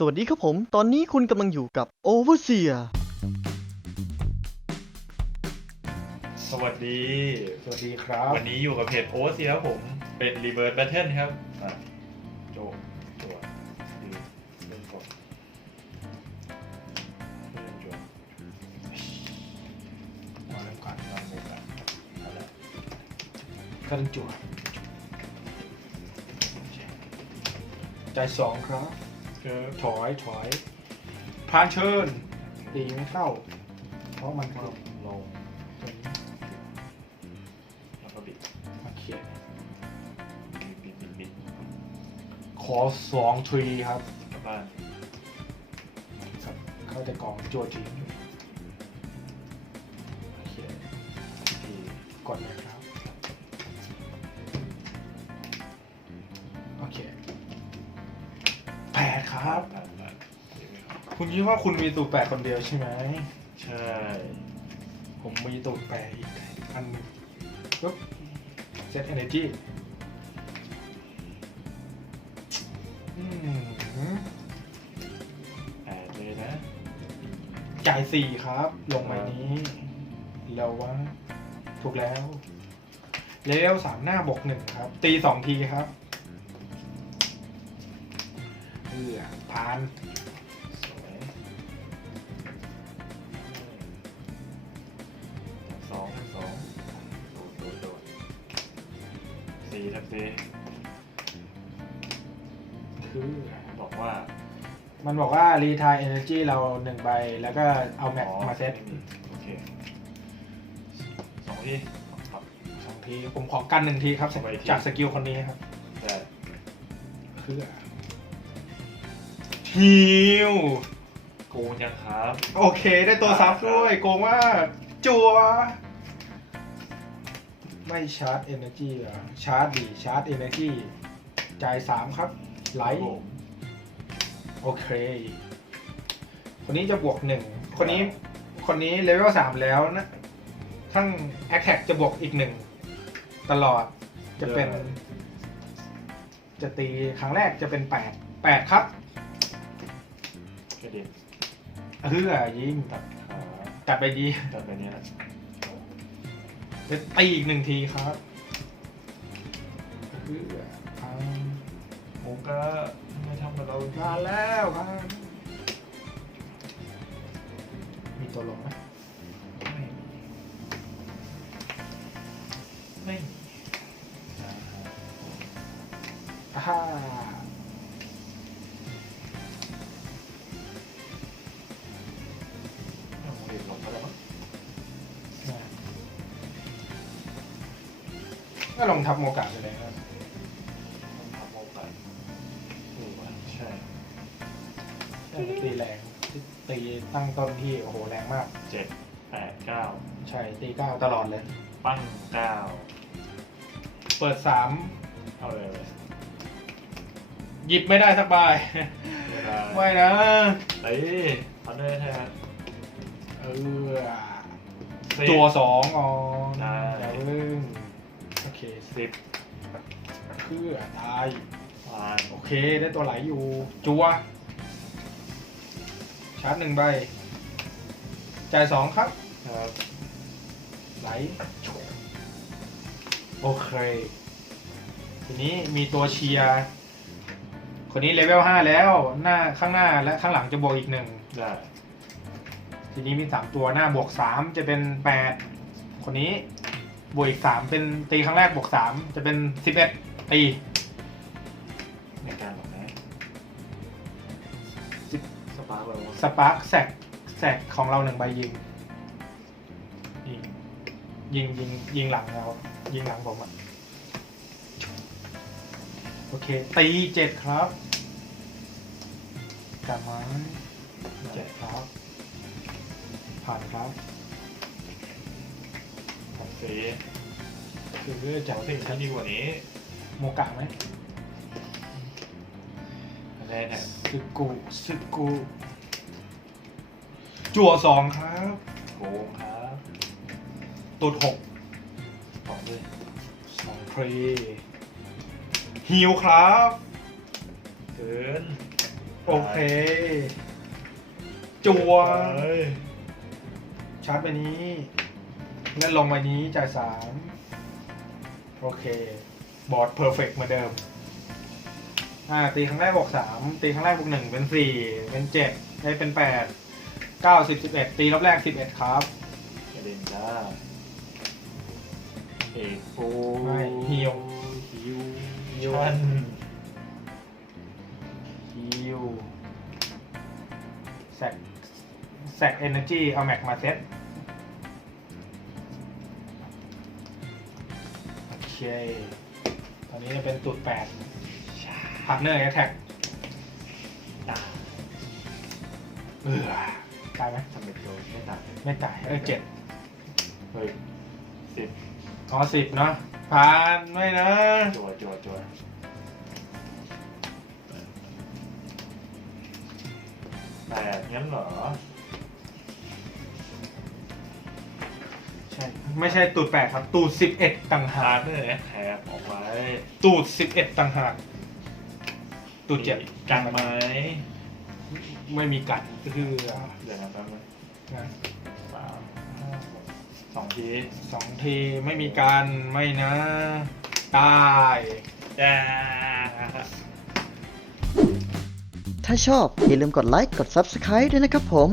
สวัสดีครับผม ตอนนี้คุณกำลังอยู่กับ o v e r s e ซ r สวัสดี สวัสดีครับ วันนี้อยู่กับเพจโอเซียผมเป็น Reverse Pattern ครับโจโจโจโจโจโรโจโจโจโจโจโจโจโจโจโจโจโจโจโจโเออถอย ถอย พานเชิญตีไม่เข้า เพราะมันลงลงแล้วก็บิดมาเขียนบิดบิดบิดบิดขอสองทรีครับกลับ้าน เขาจะกองโจทย์จริงเขียนกดเลยครับ คุณคิดว่าคุณมีตูแปะคนเดียวใช่ไหมใช่ ผมมีตูแปะอีกอันปุ๊บ เซตเอเนจีแอดเลยนะจ่ายสี่ครับ ลงใบนี้ แล้ววะถูกแล้ว เลี้ยวสามหน้าบกหนึ่งครับ ตีสองทีครับพือผ่านสองสองสองโดนสี่ละเซคือ บอกว่า มันบอกว่า รีทายเอเนอร์จีเราหนึ่งใบแล้วก็เอาแม็กมาเซ็ตสองทีสองทีผมขอกั้นหนึ่งทีครับจากสกิลคนนี้ครับเพื่อฮิวโกงยังครับ โอเคได้ตัวซับด้วยโกงว่า จัว ไม่ชาร์จเอเนอร์จีหรอ ชาร์จดีชาร์จเอเนอร์จีจ่ายสามครับไลท์โอเค คนนี้จะบวกหนึ่งคนนี้คนนี้เลเวลสามแล้วนะ ทั้งแอคแท็กจะบวกอีกหนึ่งตลอดจะเป็น จะตีครั้งแรกจะเป็นแปดแปดครับกระเด็นเฮือยิ่งตัด ตัดไปดี ตัดไปนี้นะจะตีอีกหนึ่งทีครับเฮือผมก็ไม่ทำกับเราทานแล้วครับมีตัวหลงไหมไม่ไม่ฮ่าก็ลองทับโมกะไปเลยครับตีแรงตีตั้งต้นที่โอ้โหแรงมาก เจ็ด แปดเก้า ใช่ตีเก้าตลอดเลย ปั้งเก้า เปิดสามเอาเลย หยิบไม่ได้สักใบไม่นะตีทันได้แท้เออตัวสองอ๋อได้คสิบเพื่อตายโอเค ได้ตัวไหลอยู่ จัว ชาร์จหนึ่งใบจ่ายสองครับครับไหลโอเค ทีนี้มีตัวเชียร์คนนี้เลเวลห้าแล้วหน้าข้างหน้าและข้างหลังจะบวกอีกหนึ่งทีนี้มีสามตัวหน้าบวกสามจะเป็นแปดคนนี้บวกอีกสามเป็นตีครั้งแรกบวกสามจะเป็นสิบเอ็ดตีในการหอกนะสิบสปาร์คสปาร์คแสกแสกของเราหนึ่งใบยิง ยิงยิง ยิง ยิงหลังเรายิงหลังผมอ่ะโอเค ตีเจ็ดครับกลับมาเจ็ดครับ ผ่านครับสีคือจะเอาสิ่งที่ดีกว่านี้ โมกะไหมอะไรเนี่ยสึกูสึกู จั่วสองครับโกงครับตุดหก สองเลยสองครีฮิวครับเกินโอเค จั่วชาร์จไปนี้เง้นลงมานี้จ่ายสามโอเคบอร์ดเพอร์เฟกเหมือนเดิมอ่าตีครั้งแรกบวกสามตีครั้งแรกบวกหนึ่งเป็นสี่เป็นเจ็ดได้เป็นแปดเก้าสิบสิบเอ็ดตีรอบแรกสิบเอ็ดครับเด่นจ้าเอฟโฟไม่ฮิวฮิวยิวฮิวแซกแซกเอเนอร์จีเอาแม็กมาเซตค ตอนนี้เป็นตุดแปดพักเนอรแอแท็กตาเออตายไหม ทำเป็นโจไม่ตายไม่ตาย เออเจ็ดเฮ้ยสิบอ๋อสิบเนาะ ผ่านไม่นะจวดจวดจวดแปดเงี้ยเหรอไม่ใช่ตูดแปดครับ ตูดสิบเอ็ดต่างหากเลยแถบออกไว้ตูดสิบเอ็ดต่างหาก ตูดเจ็ดกันไหม ไม่มีกัน็คือ เดี๋ยวนะครับสามสองทีสองที ไม่มีกัน ไม่นะตายจ้าถ้าชอบ อย่าลืมกดไลค์กด Subscribe ด้วยนะครับผม